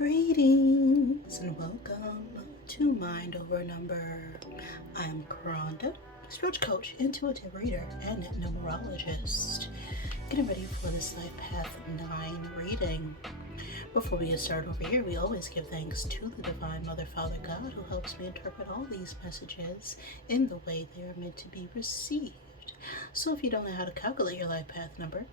Greetings and welcome to Mind Over Number. I'm Karonda, spiritual coach, intuitive reader, and numerologist. Getting ready for this Life Path 9 reading. Before we get started over here, we always give thanks to the Divine Mother, Father, God, who helps me interpret all these messages in the way they are meant to be received. So if you don't know how to calculate your Life Path number,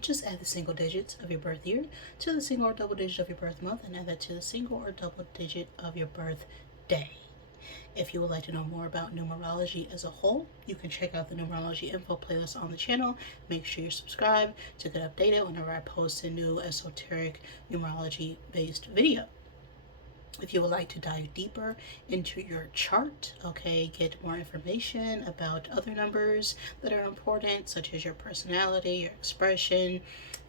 just add the single digits of your birth year to the single or double digit of your birth month, and add that to the single or double digit of your birth day. If you would like to know more about numerology as a whole, you can check out the numerology info playlist on the channel. Make sure you're subscribed to get updated whenever I post a new esoteric numerology based video. If you would like to dive deeper into your chart, get more information about other numbers that are important, such as your personality, your expression,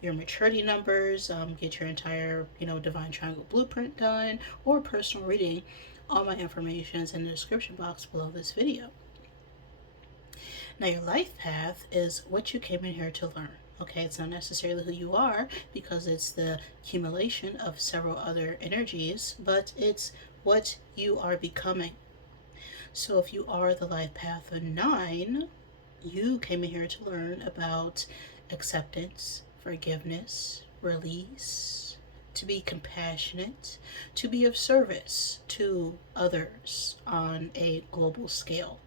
your maturity numbers, get your entire, divine triangle blueprint done, or personal reading, all my information is in the description box below this video. Now, your life path is what you came in here to learn. It's not necessarily who you are because it's the accumulation of several other energies, but it's what you are becoming. So if you are the life path of 9, you came in here to learn about acceptance, forgiveness, release, to be compassionate, to be of service to others on a global scale.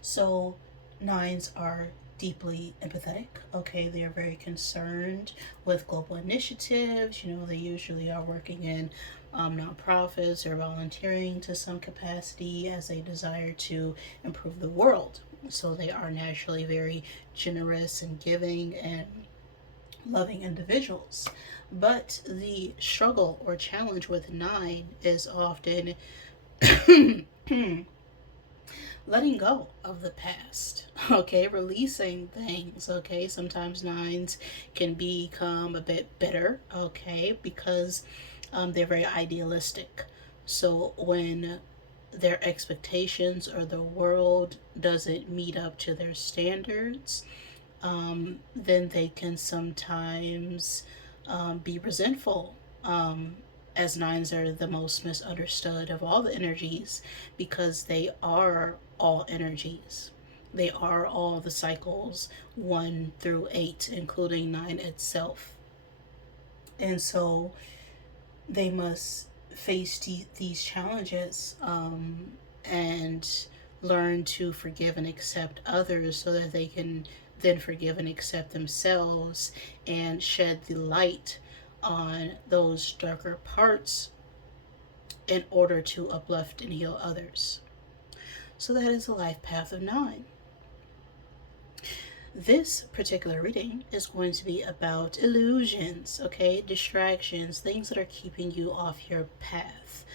So 9s are deeply empathetic. They are very concerned with global initiatives. They usually are working in nonprofits or volunteering to some capacity as they desire to improve the world. So they are naturally very generous and giving and loving individuals. But the struggle or challenge with 9 is often letting go of the past, releasing things, sometimes 9s can become a bit bitter, because they're very idealistic. So when their expectations or the world doesn't meet up to their standards, then they can sometimes be resentful, as 9s are the most misunderstood of all the energies because they are all energies. They are all the cycles 1 through 8, including 9 itself. And so they must face these challenges and learn to forgive and accept others so that they can then forgive and accept themselves and shed the light on those darker parts in order to uplift and heal others. So that is the life path of 9. This particular reading is going to be about illusions, distractions, things that are keeping you off your path.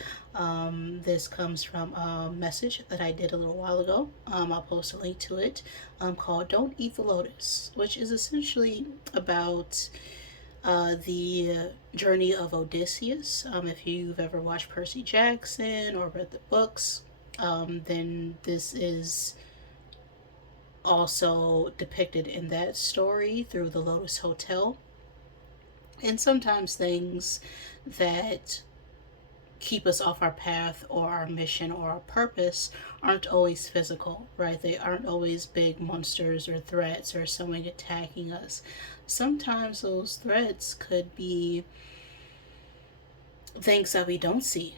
This comes from a message that I did a little while ago. I'll post a link to it, called Don't Eat the Lotus, which is essentially about the journey of Odysseus. If you've ever watched Percy Jackson or read the books, then this is also depicted in that story through the Lotus Hotel. And sometimes things that keep us off our path or our mission or our purpose aren't always physical, right? They aren't always big monsters or threats or someone attacking us. Sometimes those threats could be things that we don't see,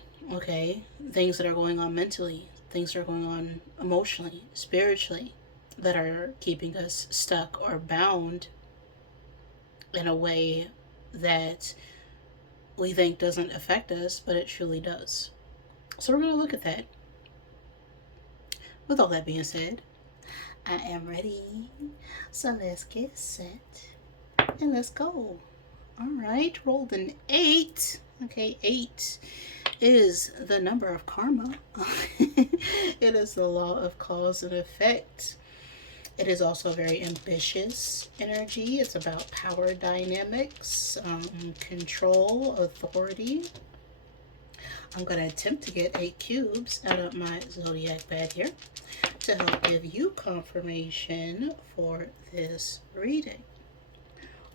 things that are going on mentally, things that are going on emotionally, spiritually, that are keeping us stuck or bound in a way that we think doesn't affect us, but it truly does. So we're going to look at that. With all that being said, I am ready. So let's get set and let's go. All right, rolled an 8. 8 is the number of karma. It is the law of cause and effect. It is also a very ambitious energy. It's about power dynamics, control, authority. I'm going to attempt to get 8 cubes out of my zodiac bag here to help give you confirmation for this reading.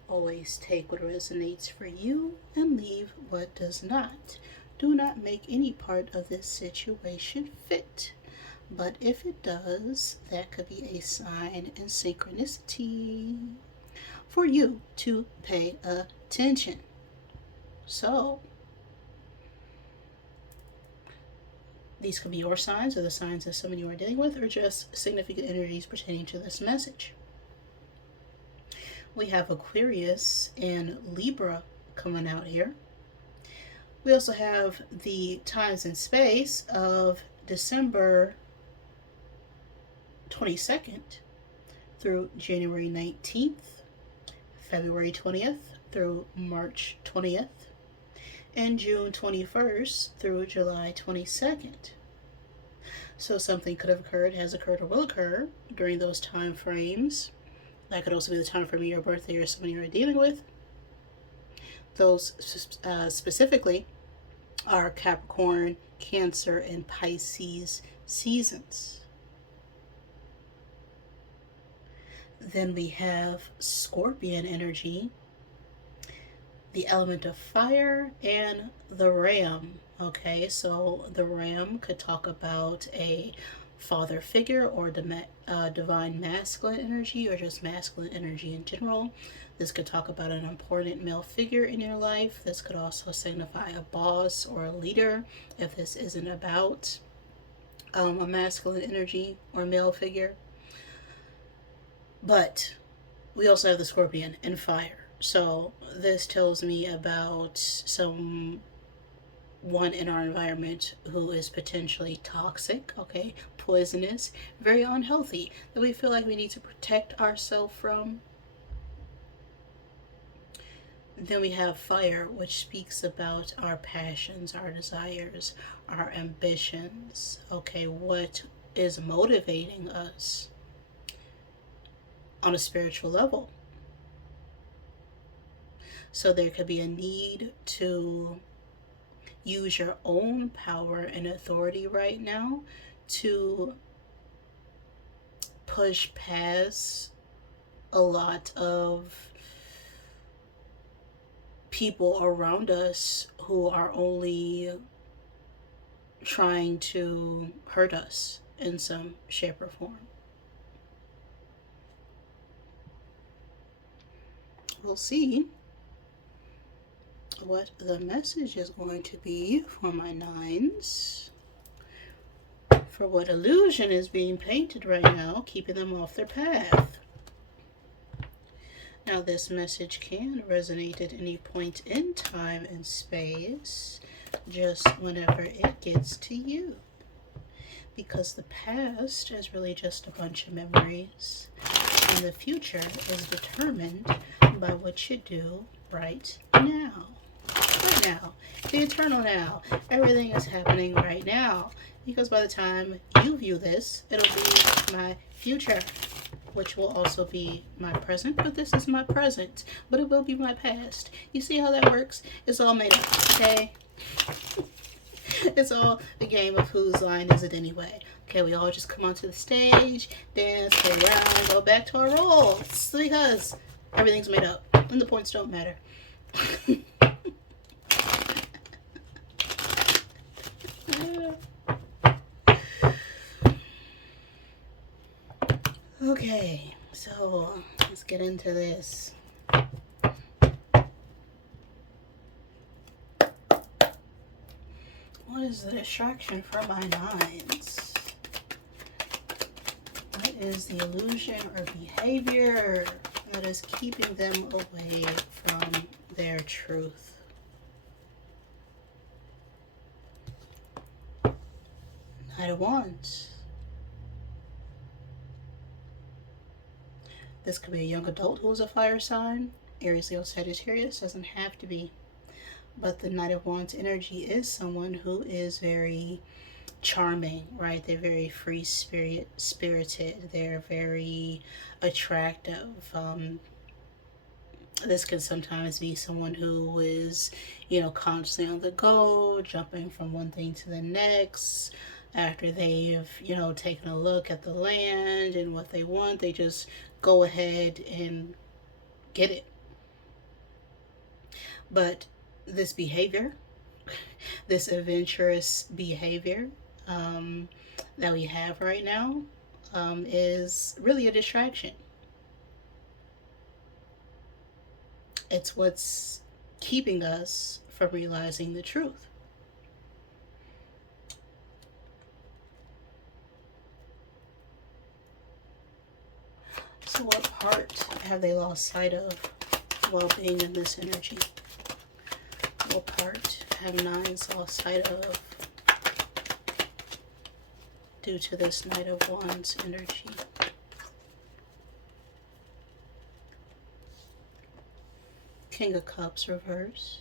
Always take what resonates for you and leave what does not. Do not make any part of this situation fit. But if it does, that could be a sign and synchronicity for you to pay attention. So, these could be your signs or the signs that someone you are dealing with, or just significant energies pertaining to this message. We have Aquarius and Libra coming out here. We also have the times and space of December 22nd through January 19th, February 20th through March 20th, and June 21st through July 22nd. So something could have occurred, has occurred, or will occur during those time frames. That could also be the time frame of your birthday or someone you're dealing with. Those specifically are Capricorn, Cancer, and Pisces seasons. Then we have Scorpion energy, the element of fire, and the Ram. Okay, so the Ram could talk about a father figure or divine masculine energy, or just masculine energy in general. This could talk about an important male figure in your life. This could also signify a boss or a leader if this isn't about a masculine energy or male figure. But we also have the Scorpion and fire. So this tells me about someone in our environment who is potentially toxic, okay, poisonous, very unhealthy, that we feel like we need to protect ourselves from. Then we have fire, which speaks about our passions, our desires, our ambitions, okay, what is motivating us on a spiritual level. So there could be a need to use your own power and authority right now to push past a lot of people around us who are only trying to hurt us in some shape or form. We'll see what the message is going to be for my nines, for what illusion is being painted right now, keeping them off their path. Now, this message can resonate at any point in time and space, just whenever it gets to you. Because the past is really just a bunch of memories, and the future is determined by what you do right now. Right now, the eternal now. Everything is happening right now, because by the time you view this, it'll be my future, which will also be my present. But this is my present, but it will be my past. You see how that works? It's all made up, okay? It's all the game of whose line is it anyway. Okay, we all just come onto the stage, dance, play around, go back to our roles, because everything's made up and the points don't matter. Okay, so let's get into this. What is the distraction for my nines? What is the illusion or behavior that is keeping them away from their truth? Knight of Wands. This could be a young adult who is a fire sign. Aries, Leo, Sagittarius, doesn't have to be. But the Knight of Wands energy is someone who is very charming, right? They're very free spirited. They're very attractive. This can sometimes be someone who is, constantly on the go, jumping from one thing to the next. After they've, taken a look at the land and what they want, they just go ahead and get it. But this behavior, this adventurous behavior that we have right now, is really a distraction. It's what's keeping us from realizing the truth. So, what part have they lost sight of while being in this energy? What part have nines lost sight of due to this Knight of Wands energy? King of Cups reverse.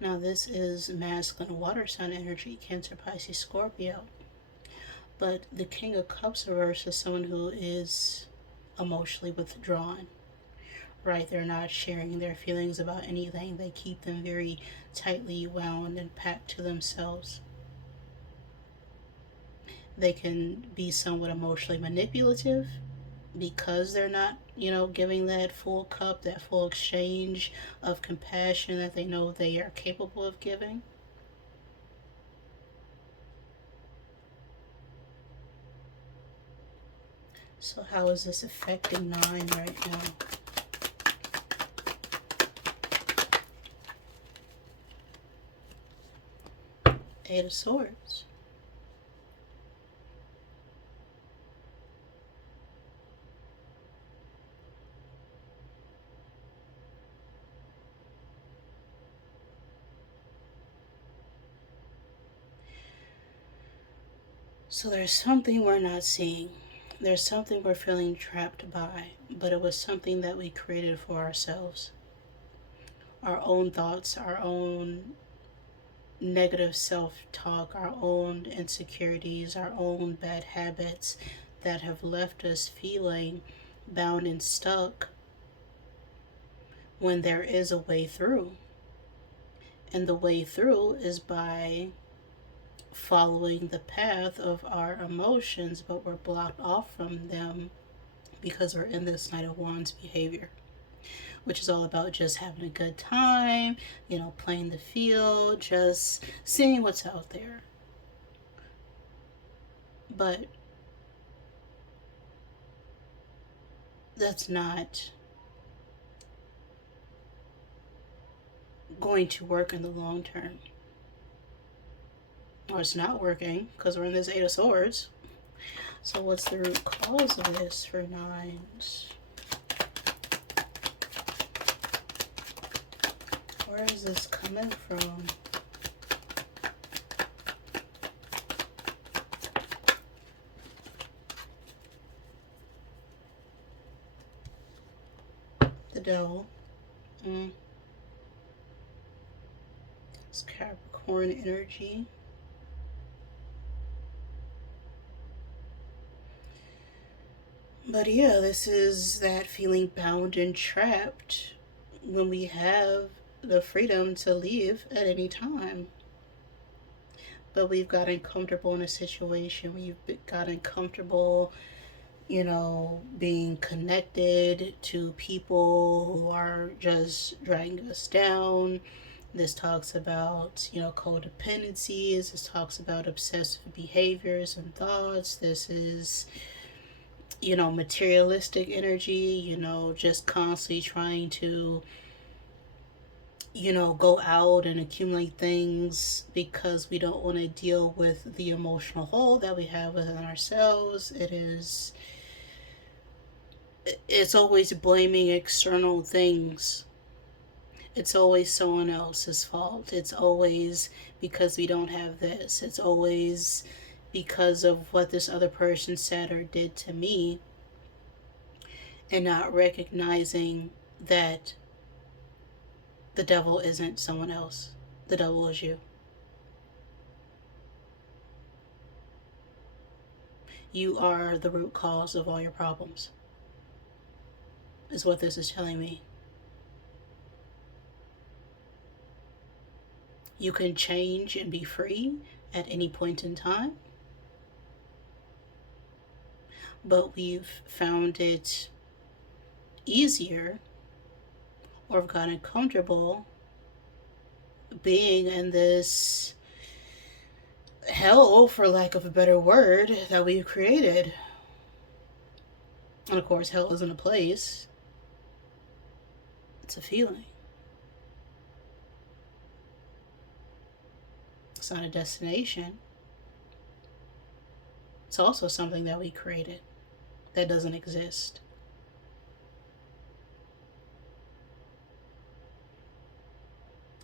Now this is masculine water sign energy, Cancer, Pisces, Scorpio. But the King of Cups reverse is someone who is emotionally withdrawn, right? They're not sharing their feelings about anything. They keep them very tightly wound and packed to themselves. They can be somewhat emotionally manipulative because they're not, giving that full cup, that full exchange of compassion that they know they are capable of giving. So how is this affecting 9 right now? Eight of Swords. So there's something we're not seeing. There's something we're feeling trapped by, but it was something that we created for ourselves. Our own thoughts, our own negative self-talk, our own insecurities, our own bad habits that have left us feeling bound and stuck when there is a way through. And the way through is by following the path of our emotions, but we're blocked off from them because we're in this Knight of Wands behavior, which is all about just having a good time, playing the field, just seeing what's out there. But that's not going to work in the long term. Or it's not working because we're in this Eight of Swords. So what's the root cause of this for nines? Where is this coming from? The Devil. It's Capricorn energy. But yeah, this is that feeling bound and trapped when we have the freedom to leave at any time. But we've gotten comfortable in a situation. We've gotten comfortable, being connected to people who are just dragging us down. This talks about, codependencies. This talks about obsessive behaviors and thoughts. This is, materialistic energy, just constantly trying to, go out and accumulate things because we don't want to deal with the emotional hole that we have within ourselves. It's always blaming external things. It's always someone else's fault. It's always because we don't have this. It's always because of what this other person said or did to me, and not recognizing that the devil isn't someone else. The devil is you. You are the root cause of all your problems, is what this is telling me. You can change and be free at any point in time, but we've found it easier or have gotten comfortable being in this hell, for lack of a better word, that we've created. And of course, hell isn't a place, it's a feeling. It's not a destination. It's also something that we created that doesn't exist.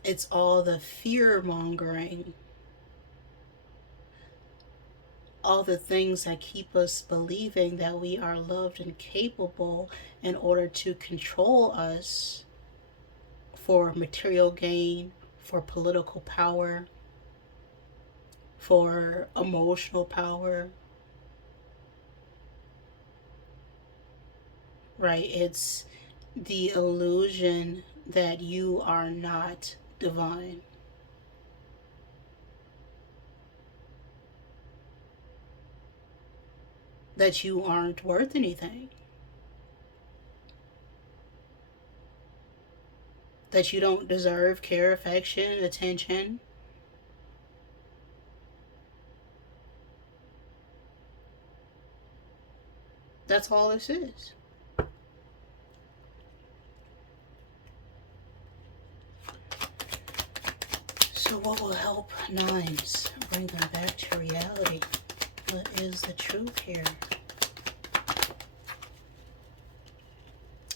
It's all the fear mongering, all the things that keep us believing that we are loved and capable in order to control us for material gain, for political power, for emotional power, right? It's the illusion that you are not divine. That you aren't worth anything. That you don't deserve care, affection, attention. That's all this is. So, what will help nines bring them back to reality? What is the truth here?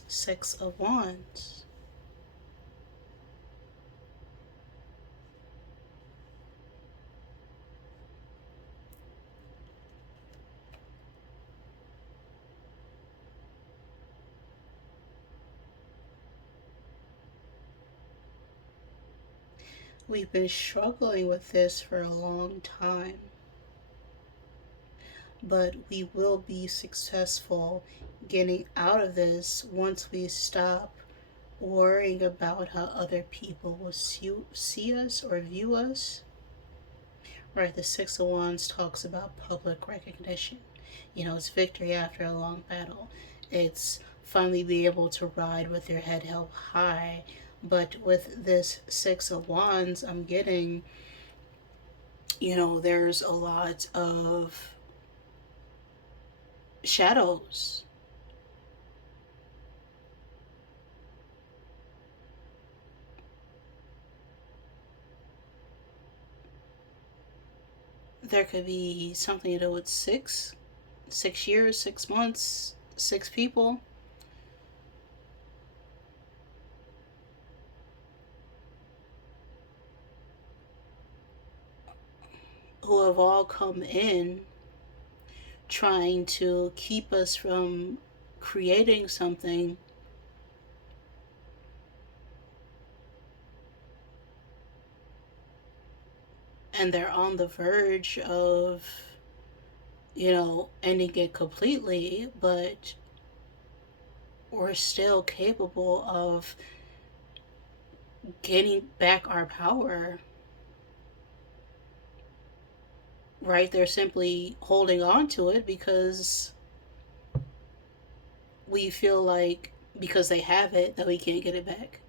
Six of Wands. We've been struggling with this for a long time, but we will be successful getting out of this once we stop worrying about how other people will see us or view us. Right, the Six of Wands talks about public recognition. You know, it's victory after a long battle. It's finally be able to ride with your head held high. But with this Six of Wands, I'm getting, there's a lot of shadows. There could be something to do with 6 years, 6 months, 6 people. Who have all come in trying to keep us from creating something and they're on the verge of, ending it completely, but we're still capable of getting back our power. Right? They're simply holding on to it because we feel like because they have it that we can't get it back.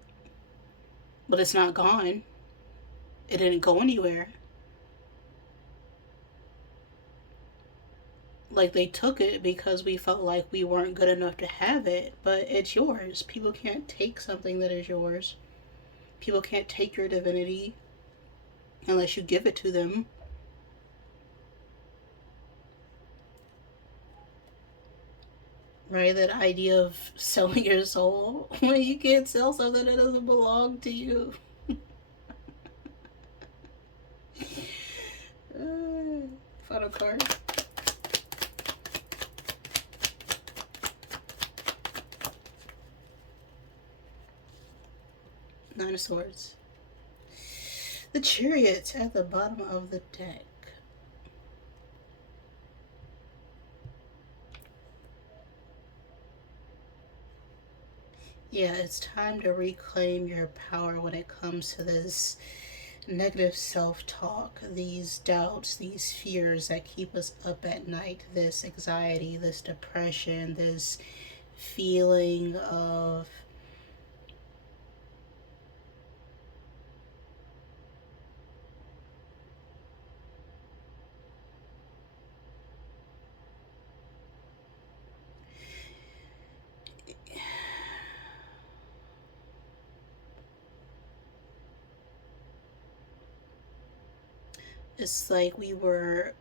But it's not gone. It didn't go anywhere. Like they took it because we felt like we weren't good enough to have it, but it's yours. People can't take something that is yours. People can't take your divinity unless you give it to them. Right? That idea of selling your soul when you can't sell something that doesn't belong to you. Final card. Nine of Swords. The Chariot at the bottom of the deck. Yeah, it's time to reclaim your power when it comes to this negative self-talk, these doubts, these fears that keep us up at night, this anxiety, this depression, this feeling of it's like we were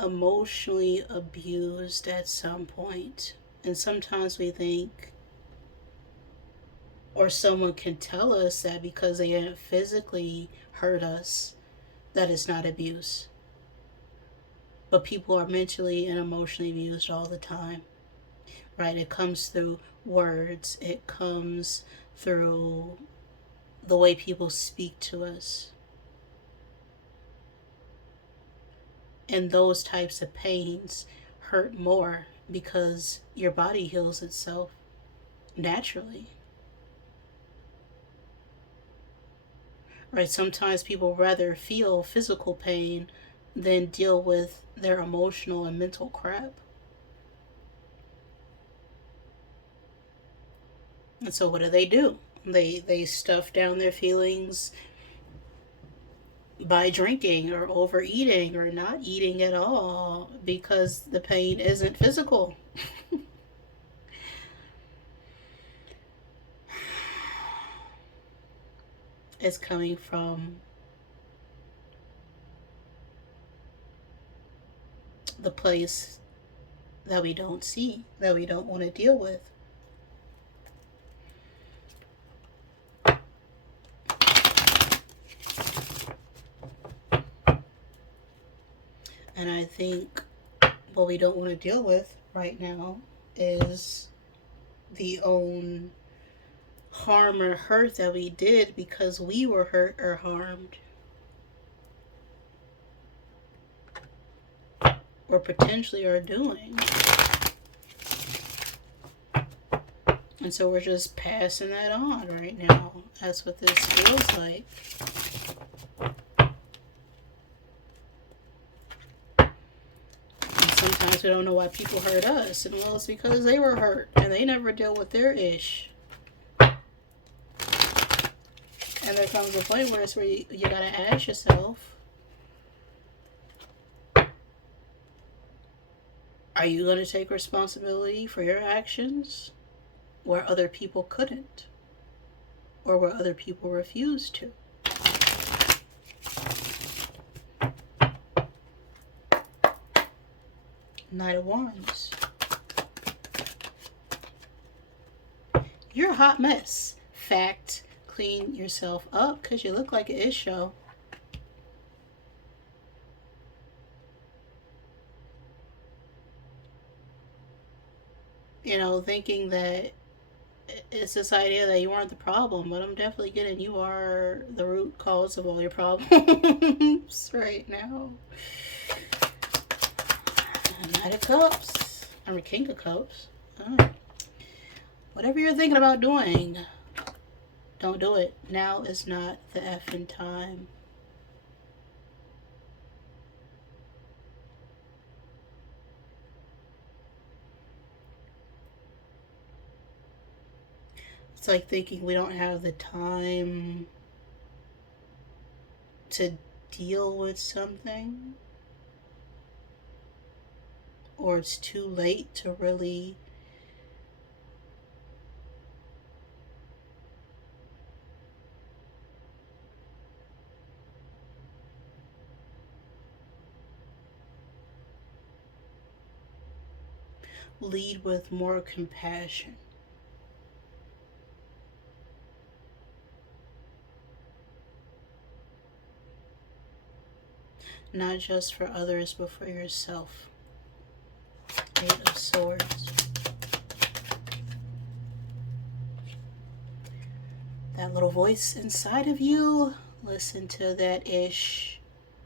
emotionally abused at some point. And sometimes we think, or someone can tell us that because they didn't physically hurt us, that it's not abuse. But people are mentally and emotionally abused all the time, right? It comes through words, it comes through the way people speak to us. And those types of pains hurt more because your body heals itself naturally. Right? Sometimes people rather feel physical pain than deal with their emotional and mental crap. And so what do? They stuff down their feelings by drinking or overeating or not eating at all because the pain isn't physical. It's coming from the place that we don't see, that we don't want to deal with. And I think what we don't want to deal with right now is the own harm or hurt that we did because we were hurt or harmed, or potentially are doing. And so we're just passing that on right now. That's what this feels like. And sometimes we don't know why people hurt us. And well, it's because they were hurt and they never deal with their ish. And there comes a point where it's where you gotta ask yourself, are you gonna take responsibility for your actions where other people couldn't? Or where other people refused to? Knight of Wands. You're a hot mess. Fact, clean yourself up because you look like an ish show. You know, thinking that it's this idea that you aren't the problem, but I'm definitely getting you are the root cause of all your problems right now. Knight of Cups. I'm a King of Cups. Oh. Whatever you're thinking about doing, don't do it. Now is not the effing time. It's like thinking we don't have the time to deal with something, or it's too late to really lead with more compassion. Not just for others, but for yourself. Eight of Swords. That little voice inside of you, listen to that ish.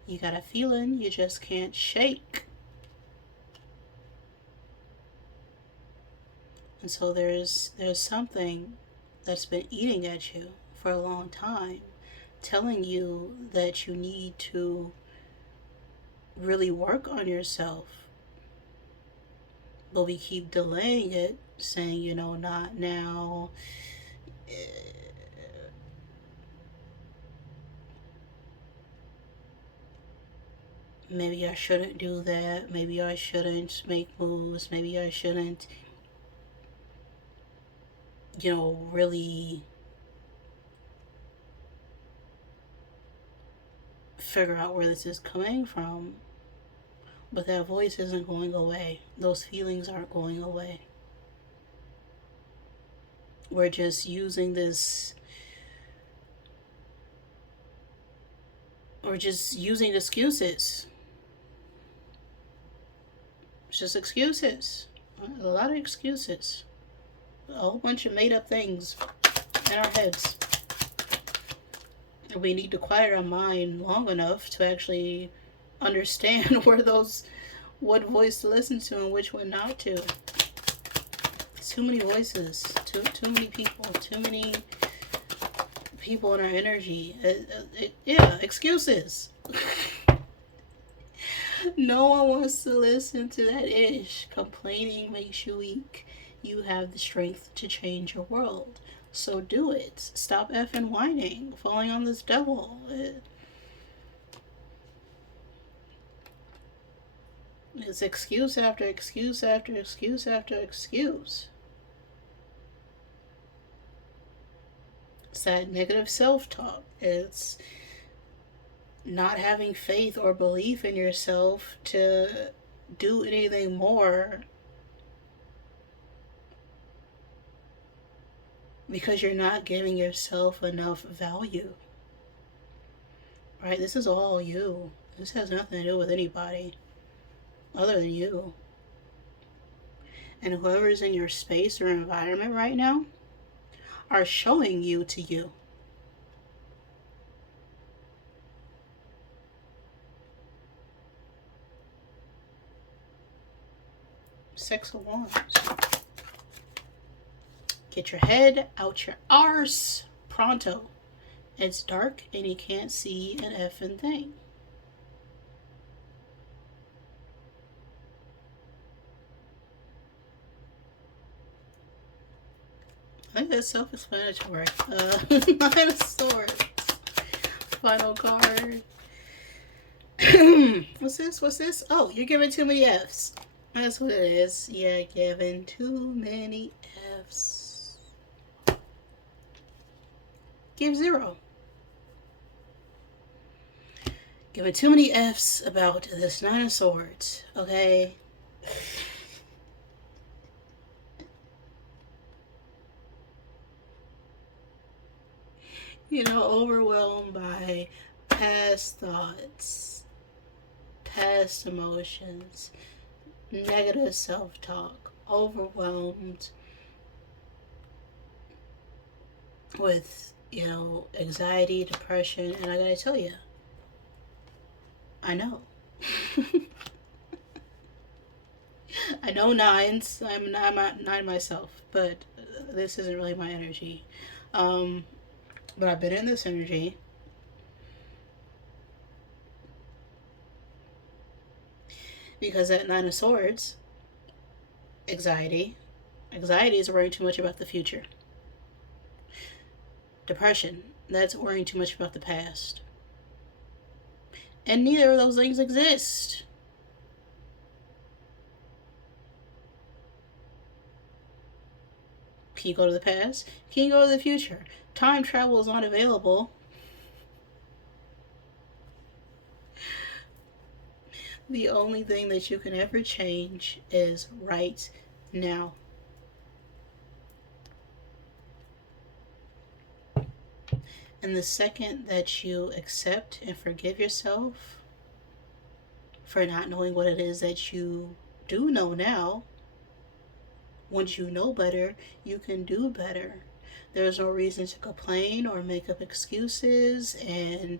You got a feeling you just can't shake. And so there's something that's been eating at you for a long time telling you that you need to really work on yourself. But we keep delaying it, saying, not now. Maybe I shouldn't do that. Maybe I shouldn't make moves. Maybe I shouldn't, really figure out where this is coming from. But that voice isn't going away. Those feelings aren't going away. We're just using this. We're just using excuses. It's just excuses. A lot of excuses. A whole bunch of made up things in our heads. We need to quiet our mind long enough to actually understand what voice to listen to and which one not to. Too many voices, too many people in our energy. Excuses. No one wants to listen to that ish. Complaining makes you weak. You have the strength to change your world. So do it. Stop effing whining. Falling on this devil. It's excuse after excuse after excuse after excuse. It's that negative self-talk. It's not having faith or belief in yourself to do anything more because you're not giving yourself enough value. Right? This is all you. This has nothing to do with anybody other than you. And whoever's in your space or environment right now are showing you to you. Six of Wands. Get your head out your arse pronto. It's dark and you can't see an effing thing. I think that's self-explanatory. Nine of Swords. Final card. What's this? Oh, you're giving too many F's. That's what it is. You're giving too many F's. Give 0. Giving too many F's about this Nine of Swords. Okay? Overwhelmed by past thoughts, past emotions, negative self-talk, overwhelmed with, anxiety, depression, and I gotta tell you, I know. I know nines. I'm not nine myself, but this isn't really my energy. But I've been in this energy. Because at Nine of Swords, anxiety is worrying too much about the future. Depression, that's worrying too much about the past. And neither of those things exist. Can you go to the past? Can you go to the future? Time travel is not available. The only thing that you can ever change is right now. And the second that you accept and forgive yourself for not knowing what it is that you do know now, once you know better, you can do better. There's no reason to complain or make up excuses and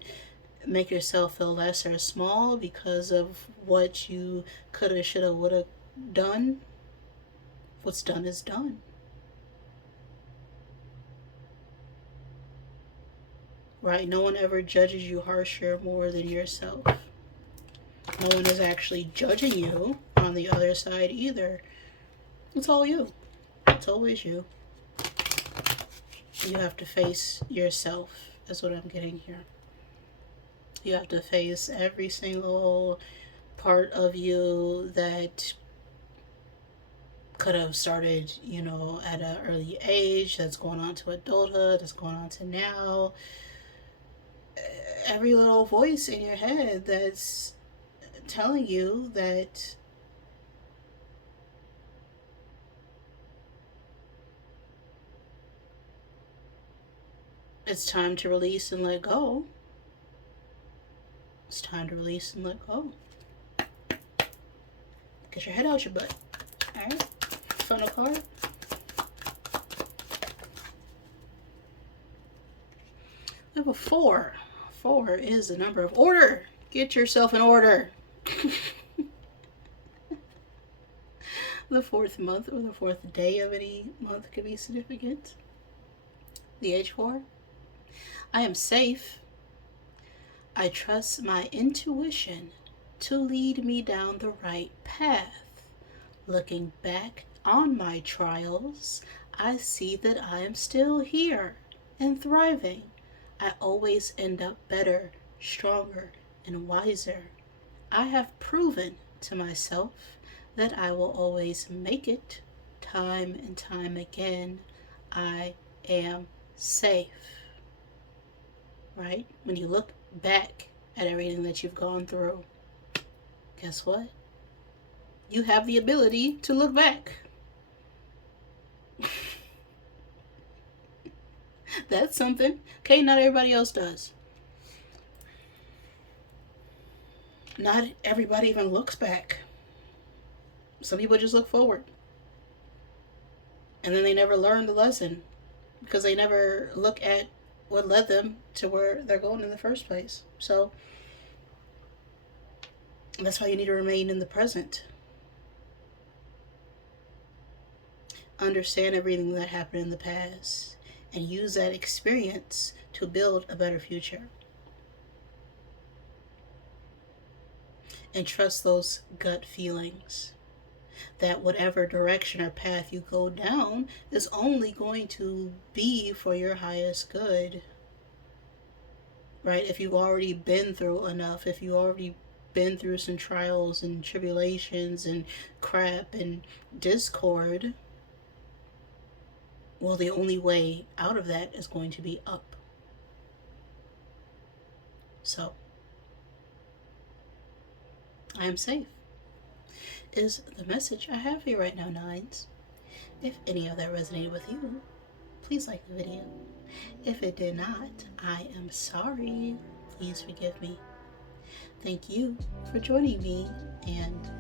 make yourself feel less or small because of what you coulda, shoulda, woulda done. What's done is done. right? No one ever judges you harsher more than yourself. No one is actually judging you on the other side either. It's all you. It's always you. You have to face yourself, is what I'm getting here. You have to face every single part of you that could have started, at an early age, that's going on to adulthood, that's going on to now. Every little voice in your head that's telling you that it's time to release and let go. It's time to release and let go. Get your head out your butt. Alright? Funnel card. We have a 4. 4 is the number of order. Get yourself in order. The 4th month or the 4th day of any month could be significant. The age 4. I am safe. I trust my intuition to lead me down the right path. Looking back on my trials, I see that I am still here and thriving. I always end up better, stronger, and wiser. I have proven to myself that I will always make it. Time and time again, I am safe. Right? When you look back at everything that you've gone through, guess what? You have the ability to look back. That's something. Okay, not everybody else does. Not everybody even looks back. Some people just look forward. And then they never learn the lesson because they never look at what led them to where they're going in the first place. So that's why you need to remain in the present. Understand everything that happened in the past and use that experience to build a better future. And trust those gut feelings that whatever direction or path you go down is only going to be for your highest good. Right? If you've already been through enough, if you've already been through some trials and tribulations and crap and discord, well, the only way out of that is going to be up. So, I am safe is the message I have for you right now, Nines. If any of that resonated with you, please like the video. If it did not, I am sorry. Please forgive me. Thank you for joining me, and